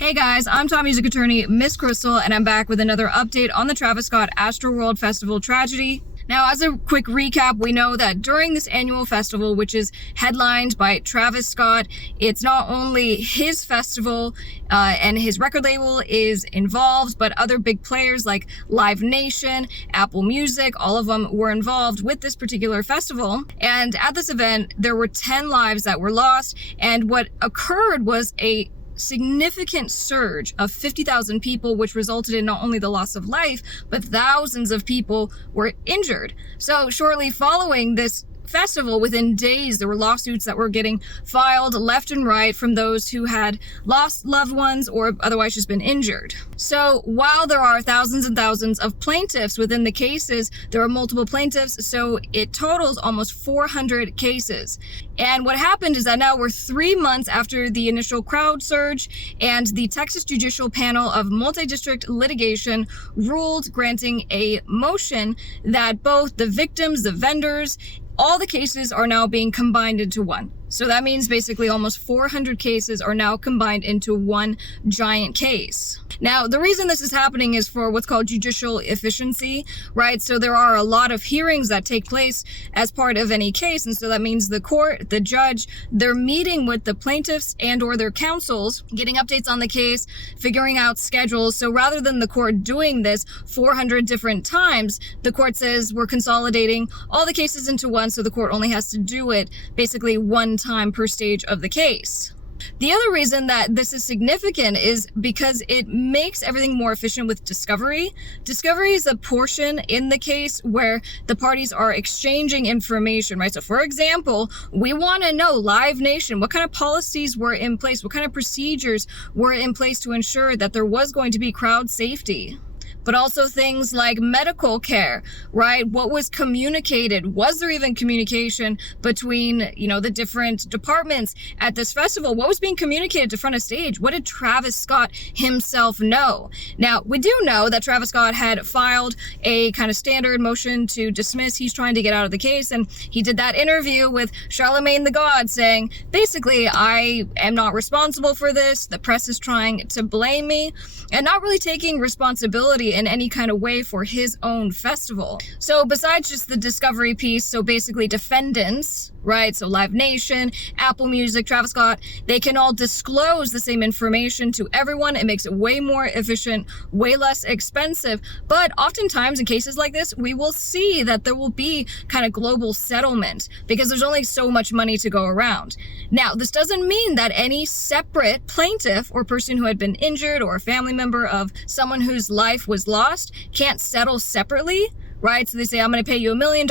Hey guys, I'm top music attorney Miss Krystle, and I'm back with another update on the Travis Scott Astroworld Festival tragedy. Now, as a quick recap, we know that during this annual festival, which is headlined by Travis Scott, it's not only his festival and his record label is involved, but other big players like Livenation, Apple Music, all of them were involved with this particular festival. And at this event, there were 10 lives that were lost, and what occurred was a significant surge of 50,000 people, which resulted in not only the loss of life, but thousands of people were injured. So shortly following this festival, within days, there were lawsuits that were getting filed left and right from those who had lost loved ones or otherwise just been injured. So while there are thousands and thousands of plaintiffs within the cases, there are multiple plaintiffs, so it totals almost 400 cases. And what happened is that now we're 3 months after the initial crowd surge, and the Texas Judicial Panel of Multi-District Litigation ruled, granting a motion that both the victims, the vendors, all the cases are now being combined into one. So that means basically almost 400 cases are now combined into one giant case. Now, the reason this is happening is for what's called judicial efficiency, right? So there are a lot of hearings that take place as part of any case. And so that means the court, the judge, they're meeting with the plaintiffs and or their counsels, getting updates on the case, figuring out schedules. So rather than the court doing this 400 different times, the court says we're consolidating all the cases into one. So the court only has to do it basically one time per stage of the case. The other reason that this is significant is because it makes everything more efficient with discovery. Discovery is a portion in the case where the parties are exchanging information, right? So for example, we want to know, Livenation, what kind of policies were in place, what kind of procedures were in place to ensure that there was going to be crowd safety. But also things like medical care, right? What was communicated? Was there even communication between, the different departments at this festival? What was being communicated to front of stage? What did Travis Scott himself know? Now, we do know that Travis Scott had filed a kind of standard motion to dismiss. He's trying to get out of the case, and he did that interview with Charlemagne the God saying, basically, I am not responsible for this. The press is trying to blame me, and not really taking responsibility in any kind of way for his own festival. So besides just the discovery piece, so basically defendants, right? So Livenation, Apple Music, Travis Scott, they can all disclose the same information to everyone. It makes it way more efficient, way less expensive. But oftentimes in cases like this, we will see that there will be kind of global settlement because there's only so much money to go around. Now, this doesn't mean that any separate plaintiff or person who had been injured or a family member of someone whose life was lost can't settle separately, right? So they say, I'm going to pay you $1 million,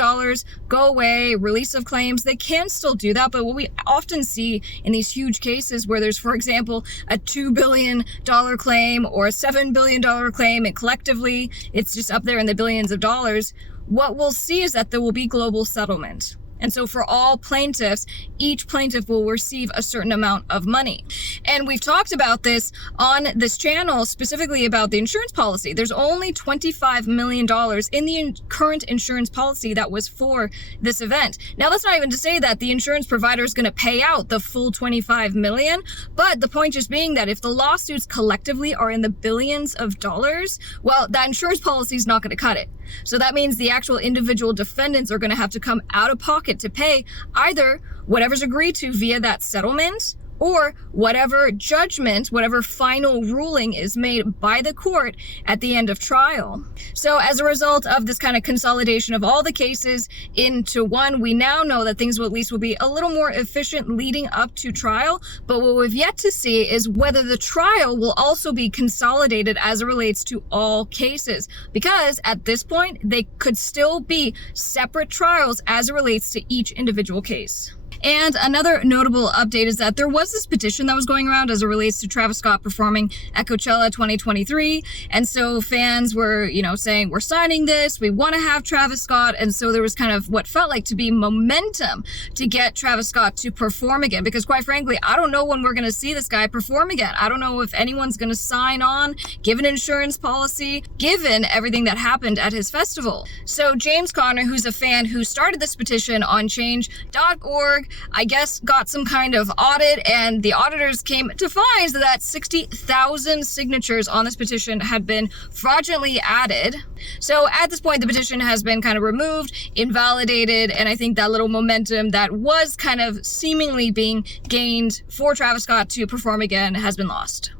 go away, release of claims. They can still do that. But what we often see in these huge cases where there's, for example, a $2 billion claim or a $7 billion claim, and collectively it's just up there in the billions of dollars, what we'll see is that there will be global settlement. And so for all plaintiffs, each plaintiff will receive a certain amount of money. And we've talked about this on this channel, specifically about the insurance policy. There's only $25 million in the current insurance policy that was for this event. Now, that's not even to say that the insurance provider is going to pay out the full $25 million, but the point just being that if the lawsuits collectively are in the billions of dollars, well, that insurance policy is not going to cut it. So that means the actual individual defendants are going to have to come out of pocket to pay either whatever's agreed to via that settlement or whatever judgment, whatever final ruling is made by the court at the end of trial. So as a result of this kind of consolidation of all the cases into one, we now know that things will at least be a little more efficient leading up to trial. But what we've yet to see is whether the trial will also be consolidated as it relates to all cases, because at this point, they could still be separate trials as it relates to each individual case. And another notable update is that there was this petition that was going around as it relates to Travis Scott performing at Coachella 2023. And so fans were, saying, we're signing this, we want to have Travis Scott. And so there was kind of what felt like to be momentum to get Travis Scott to perform again. Because quite frankly, I don't know when we're going to see this guy perform again. I don't know if anyone's going to sign on, given insurance policy, given everything that happened at his festival. So James Conner, who's a fan who started this petition on change.org, org, I guess, got some kind of audit, and the auditors came to find that 60,000 signatures on this petition had been fraudulently added. So at this point, the petition has been kind of removed, invalidated, and I think that little momentum that was kind of seemingly being gained for Travis Scott to perform again has been lost.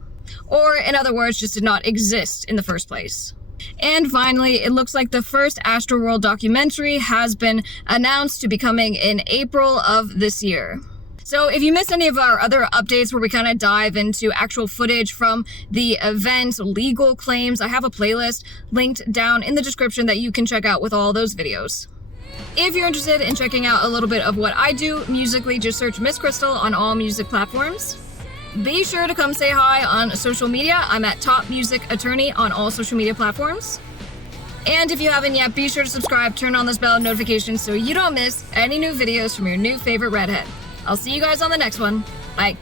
Or, in other words, just did not exist in the first place. And finally, it looks like the first Astroworld documentary has been announced to be coming in April of this year. So if you missed any of our other updates where we kind of dive into actual footage from the event, legal claims, I have a playlist linked down in the description that you can check out with all those videos. If you're interested in checking out a little bit of what I do musically, just search Miss Krystle on all music platforms. Be sure to come say hi on social media. I'm at Top Music Attorney on all social media platforms. And if you haven't yet, be sure to subscribe, turn on those bell notifications so you don't miss any new videos from your new favorite redhead. I'll see you guys on the next one. Bye.